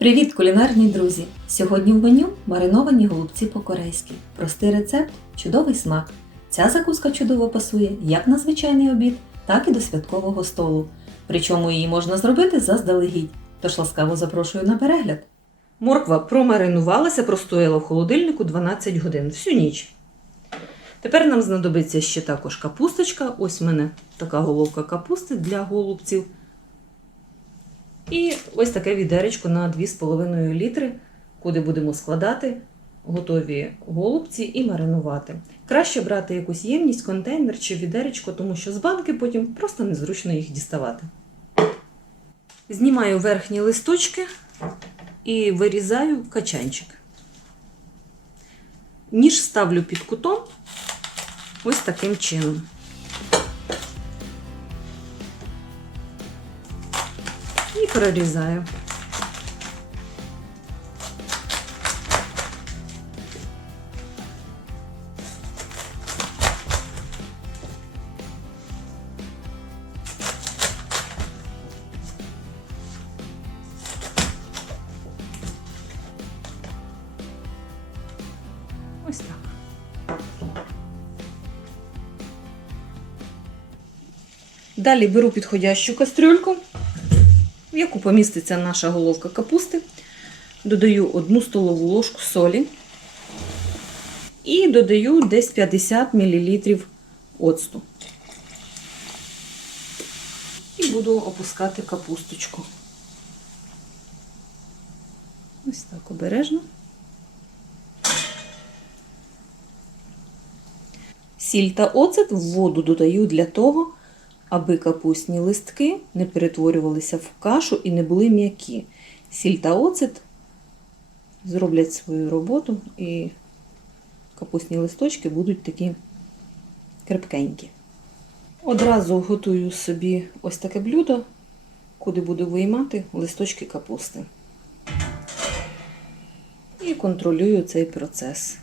Привіт, кулінарні друзі! Сьогодні в меню мариновані голубці по-корейськи. Простий рецепт, чудовий смак. Ця закуска чудово пасує як на звичайний обід, так і до святкового столу. Причому її можна зробити заздалегідь. Тож ласкаво запрошую на перегляд. Морква промаринувалася, простояла в холодильнику 12 годин всю ніч. Тепер нам знадобиться ще також капусточка. Ось в мене така головка капусти для голубців. І ось таке відеречко на 2,5 літри, куди будемо складати готові голубці і маринувати. Краще брати якусь ємність, контейнер чи відеречко, тому що з банки потім просто незручно їх діставати. Знімаю верхні листочки і вирізаю качанчик. Ніж ставлю під кутом ось таким чином. Прорізаю. Ось так. Далі беру підходящу кастрюльку в яку поміститься наша головка капусти. Додаю 1 столову ложку солі і додаю десь 50 мл оцту. І буду опускати капусточку. Ось так обережно. Сіль та оцет в воду додаю для того, аби капустні листки не перетворювалися в кашу і не були м'які. Сіль та оцет зроблять свою роботу, і капустні листочки будуть такі крепкенькі. Одразу готую собі ось таке блюдо, куди буду виймати листочки капусти. І контролюю цей процес.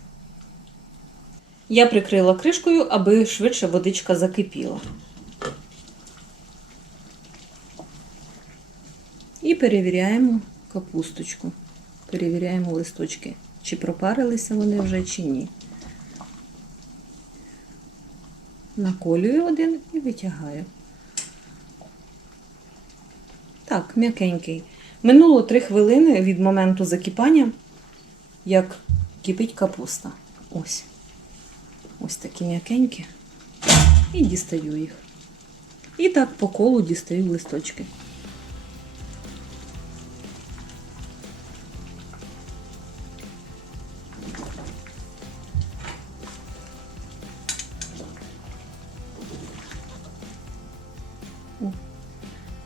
Я прикрила кришкою, аби швидше водичка закипіла. І перевіряємо капусточку. Перевіряємо листочки, чи пропарилися вони вже, чи ні. Наколюю один і витягаю. Так, м'якенький. Минуло 3 хвилини від моменту закипання, як кипить капуста. Ось. Ось такі м'якенькі. І дістаю їх. І так по колу дістаю листочки.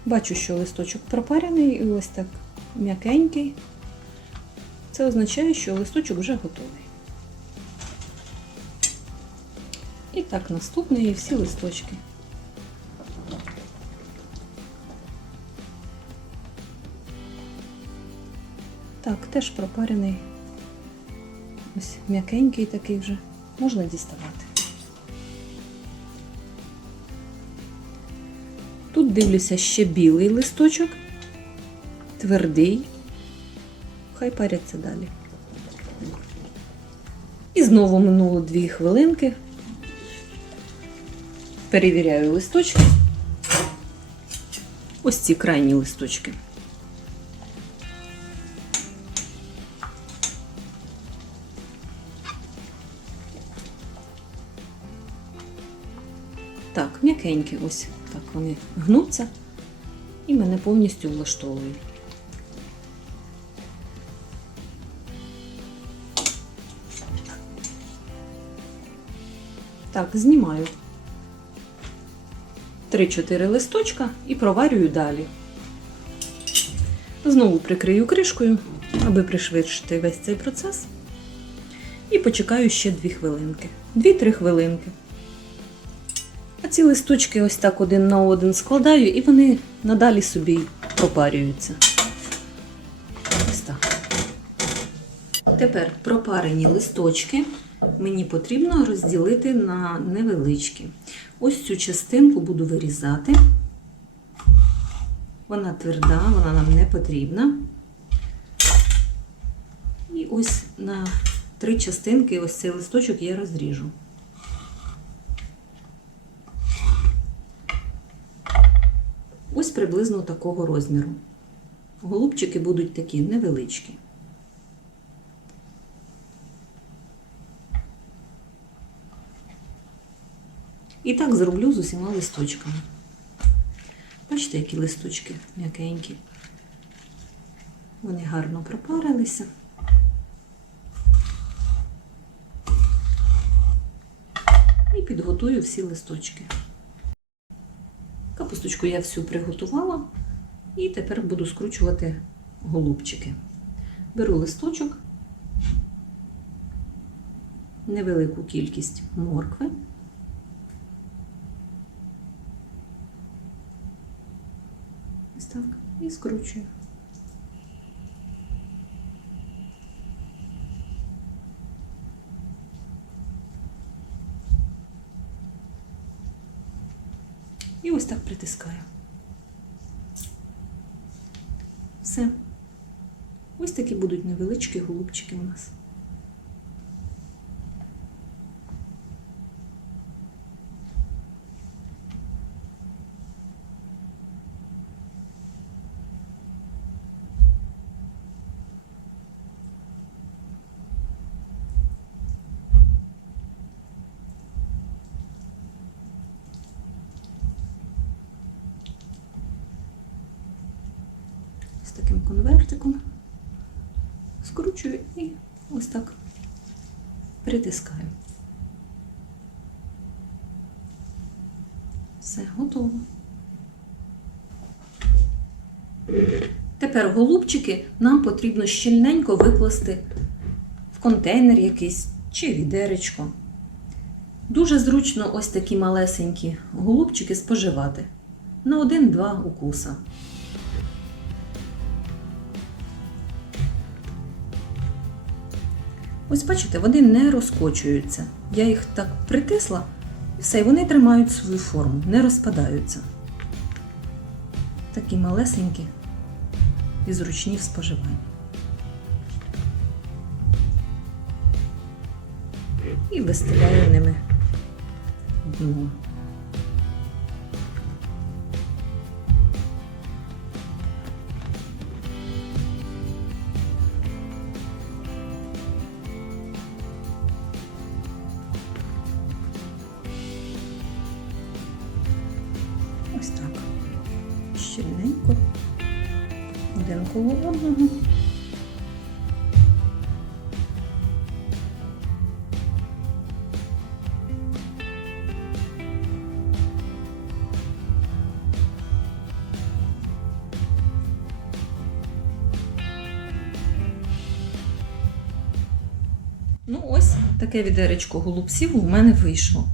Бачу, що листочок пропарений і ось так м'якенький. Це означає, що листочок вже готовий. І так, наступний і всі листочки. Так, теж пропарений. Ось м'якенький такий вже. Можна діставати. Дивлюся ще білий листочок, твердий, хай паряться далі. І знову минуло дві хвилинки. Перевіряю листочки. Ось ці крайні листочки. М'якенькі ось так вони гнуться і мене повністю влаштовують. Так, знімаю 3-4 листочка і проварюю далі. Знову прикрию кришкою, аби пришвидшити весь цей процес. І почекаю ще 2 хвилинки. 2-3 хвилинки. А ці листочки ось так один на один складаю, і вони надалі собі пропарюються. Ось так. Тепер пропарені листочки мені потрібно розділити на невеличкі. Ось цю частинку буду вирізати. Вона тверда, вона нам не потрібна. І ось на три частинки ось цей листочок я розріжу. Ось приблизно такого розміру. Голубчики будуть такі невеличкі. І так зроблю з усіма листочками. Бачите, які листочки м'якенькі. Вони гарно пропарилися. І підготую всі листочки. Капусточку я всю приготувала і тепер буду скручувати голубчики. Беру листочок, невелику кількість моркви. І скручую. Так притискаю. Все. Ось такі будуть невеличкі голубчики у нас. З таким конвертиком, скручую і ось так притискаю. Все, готово. Тепер голубчики нам потрібно щільненько викласти в контейнер якийсь чи відеречко. Дуже зручно ось такі малесенькі голубчики споживати на один-два укуса. Ось бачите, вони не розкочуються. Я їх так притисла, і все, і вони тримають свою форму, не розпадаються. Такі малесенькі і зручні в споживанні. І вистеляю ними дно. Один коло одного. Ну, ось таке відеречко голубців у мене вийшло.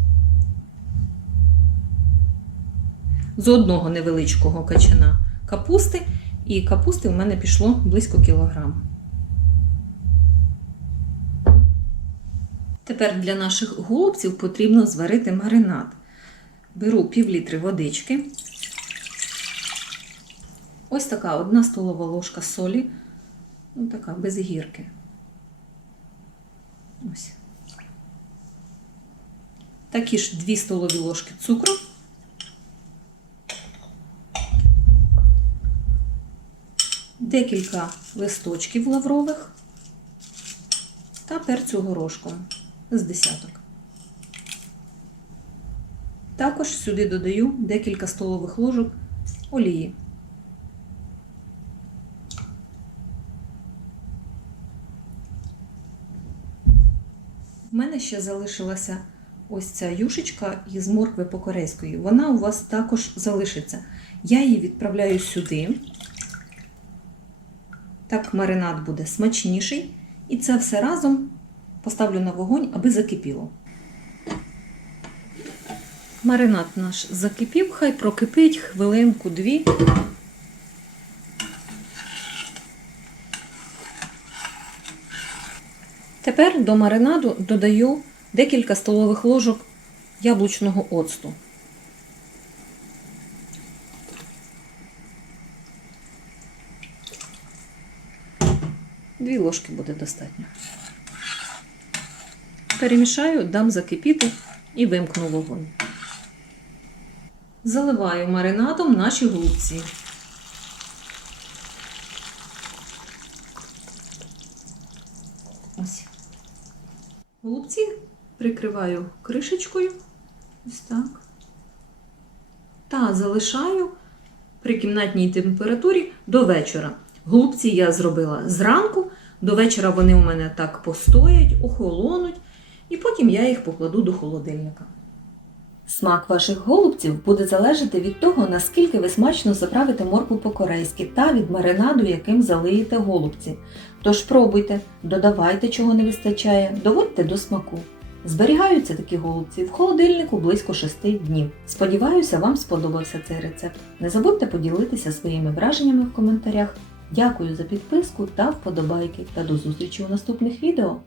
з одного невеличкого качана капусти, і капусти в мене пішло близько кілограма. Тепер для наших голубців потрібно зварити маринад. Беру пів літри водички. Ось така одна столова ложка солі, ну така без гірки. Ось. Такі ж 2 столові ложки цукру. Декілька листочків лаврових та перцю горошком з десяток. Також сюди додаю декілька столових ложок олії. В мене ще залишилася ось ця юшечка із моркви по-корейської. Вона у вас також залишиться. Я її відправляю сюди. Так маринад буде смачніший. І це все разом поставлю на вогонь, аби закипіло. Маринад наш закипів, хай прокипить хвилинку-дві. Тепер до маринаду додаю декілька столових ложок яблучного оцту. Дві ложки буде достатньо. Перемішаю, дам закипіти і вимкну вогонь. Заливаю маринадом наші голубці. Ось. Голубці прикриваю кришечкою. Ось так. Та залишаю при кімнатній температурі до вечора. Голубці я зробила зранку, до вечора вони у мене так постоять, охолонуть, і потім я їх покладу до холодильника. Смак ваших голубців буде залежати від того, наскільки ви смачно заправите моркву по-корейськи та від маринаду, яким залиєте голубці. Тож пробуйте, додавайте, чого не вистачає, доводьте до смаку. Зберігаються такі голубці в холодильнику близько 6 днів. Сподіваюся, вам сподобався цей рецепт. Не забудьте поділитися своїми враженнями в коментарях. Дякую за підписку та вподобайки та до зустрічі у наступних відео!